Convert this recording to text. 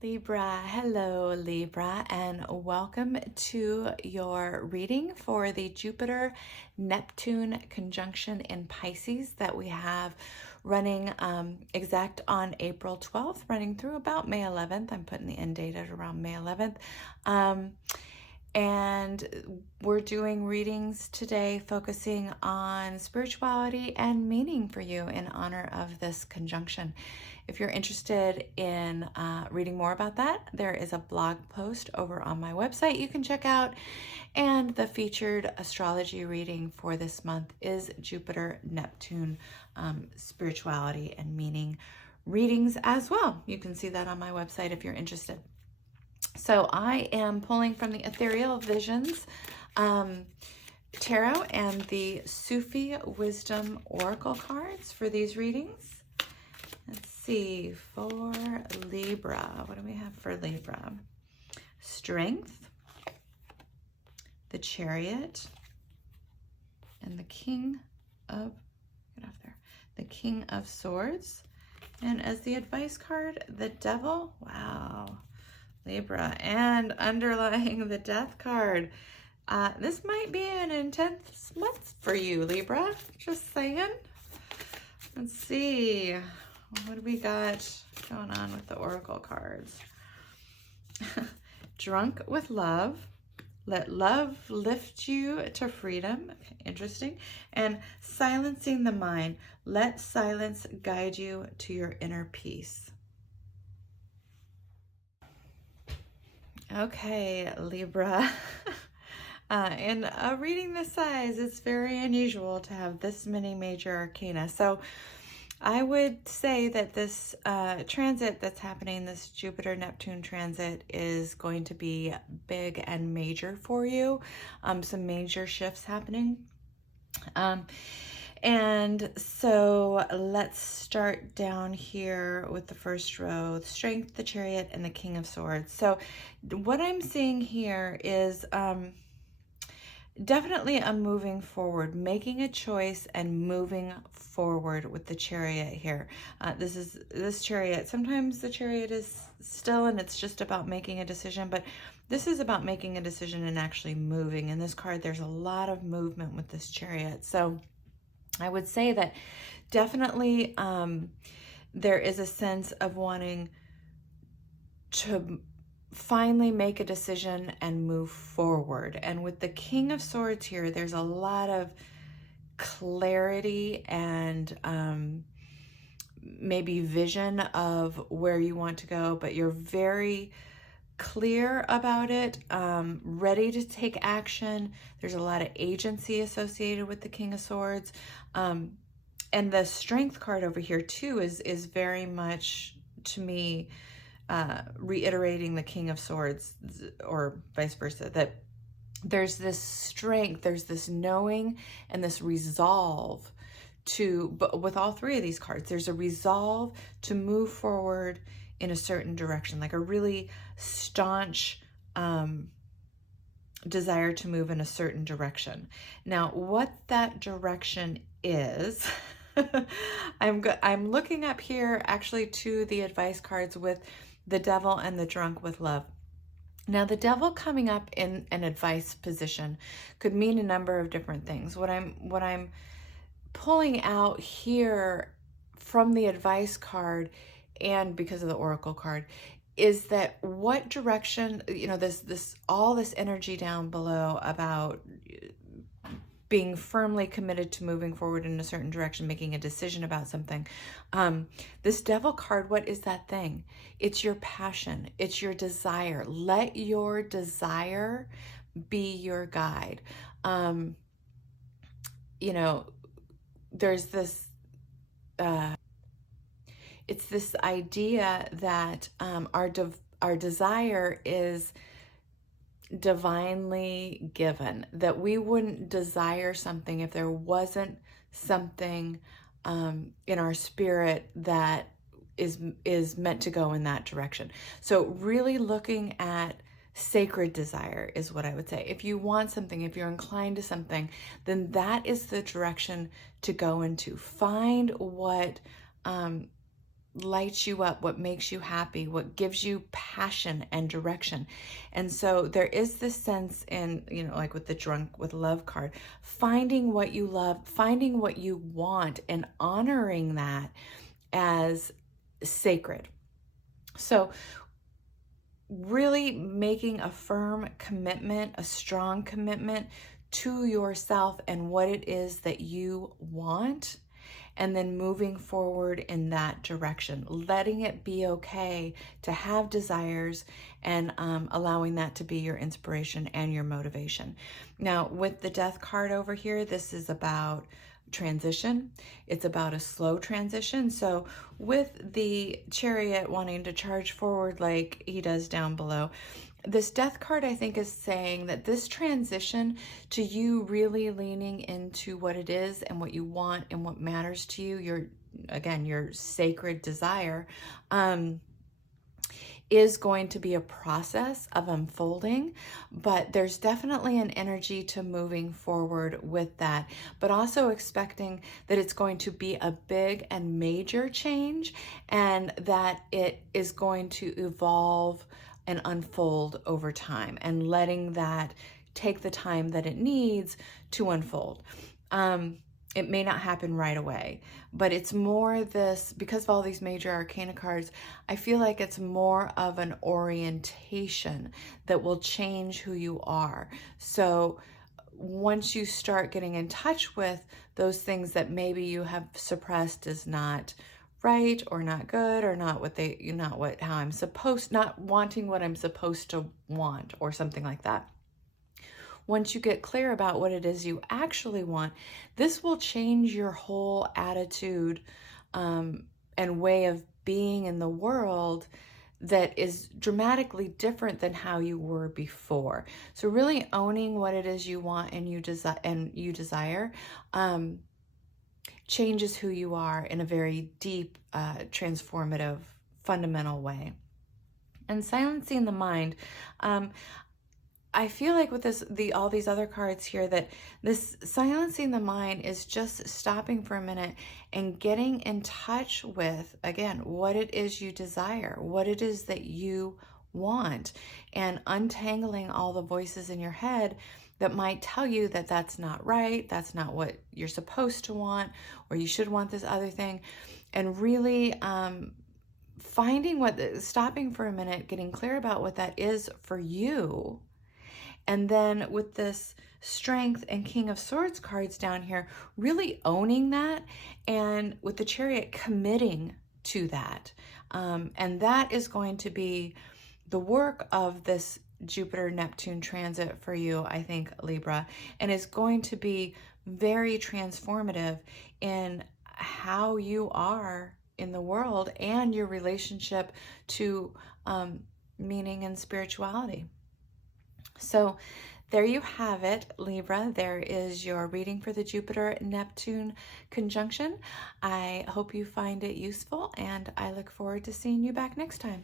Libra, hello Libra, and welcome to your reading for the Jupiter Neptune conjunction in Pisces that we have running exact on April 12th, running through about May 11th. I'm putting the end date at around May 11th. And we're doing readings today focusing on spirituality and meaning for you in honor of this conjunction. If you're interested in reading more about that, there is a blog post over on my website you can check out. And the featured astrology reading for this month is Jupiter, Neptune, spirituality and meaning readings as well. You can see that on my website if you're interested. So I am pulling from the Ethereal Visions Tarot and the Sufi Wisdom Oracle cards for these readings. Let's see, for Libra, what do we have for Libra? Strength, the Chariot, and the King of, get off there, the King of Swords. And as the advice card, the Devil. Wow, Libra, and underlying the Death card. This might be an intense month for you, Libra, just saying. Let's see. What do we got going on with the oracle cards? Drunk with love. Let love lift you to freedom. Okay, interesting. And silencing the mind. Let silence guide you to your inner peace. Okay, Libra. In a reading this size, it's very unusual to have this many major arcana. So I would say that this transit that's happening, this Jupiter-Neptune transit, is going to be big and major for you. Some major shifts happening. And so let's start down here with the first row, the Strength, the Chariot, and the King of Swords. So what I'm seeing here is definitely a moving forward, making a choice and moving forward with the Chariot here. This Chariot, sometimes the Chariot is still and it's just about making a decision, but this is about making a decision and actually moving. In this card, there's a lot of movement with this Chariot. So I would say that definitely there is a sense of wanting to finally make a decision and move forward. And with the King of Swords here, there's a lot of clarity and maybe vision of where you want to go, but you're very clear about it, ready to take action. There's a lot of agency associated with the King of Swords. And the Strength card over here too is very much, to me, reiterating the King of Swords, or vice versa, that there's this strength, there's this knowing and this resolve to, but with all three of these cards, there's a resolve to move forward in a certain direction, like a really staunch desire to move in a certain direction. Now, what that direction is, I'm looking up here actually to the advice cards with the Devil and the Drunk with Love. Now, the Devil coming up in an advice position could mean a number of different things. What I'm pulling out here from the advice card and because of the Oracle card is that what direction, you know, all this energy down below about being firmly committed to moving forward in a certain direction, making a decision about something. This Devil card, what is that thing? It's your passion. It's your desire. Let your desire be your guide. You know, there's this, it's this idea that our desire is divinely given, that we wouldn't desire something if there wasn't something in our spirit that is meant to go in that direction. So really looking at sacred desire is what I would say. If you want something, if you're inclined to something, then that is the direction to go into. Find what lights you up, what makes you happy, what gives you passion and direction. And so there is this sense in, you know, like with the drunk with love card, finding what you love, finding what you want, and honoring that as sacred. So really making a firm commitment, a strong commitment to yourself and what it is that you want, and then moving forward in that direction, letting it be okay to have desires, and allowing that to be your inspiration and your motivation. Now, with the Death card over here, this is about transition. It's about a slow transition. So with the Chariot wanting to charge forward like he does down below, this Death card, I think, is saying that this transition to you really leaning into what it is and what you want and what matters to you, your sacred desire, is going to be a process of unfolding, but there's definitely an energy to moving forward with that, but also expecting that it's going to be a big and major change, and that it is going to evolve and unfold over time, and letting that take the time that it needs to unfold. It may not happen right away, but it's more this, because of all these major arcana cards, I feel like it's more of an orientation that will change who you are. So once you start getting in touch with those things that maybe you have suppressed as not right or not good, or not wanting what I'm supposed to want, or something like that. Once you get clear about what it is you actually want, this will change your whole attitude and way of being in the world, that is dramatically different than how you were before. So really owning what it is you want and you desire changes who you are in a very deep, transformative, fundamental way. And silencing the mind. I feel like with all these other cards here, that this silencing the mind is just stopping for a minute and getting in touch with, again, what it is you desire, what it is that you want, and untangling all the voices in your head that might tell you that that's not right, that's not what you're supposed to want, or you should want this other thing. And really stopping for a minute, getting clear about what that is for you. And then with this Strength and King of Swords cards down here, really owning that, and with the Chariot committing to that. And that is going to be the work of this Jupiter-Neptune transit for you, I think, Libra, and is going to be very transformative in how you are in the world and your relationship to meaning and spirituality. So there you have it, Libra. There is your reading for the Jupiter-Neptune conjunction. I hope you find it useful, and I look forward to seeing you back next time.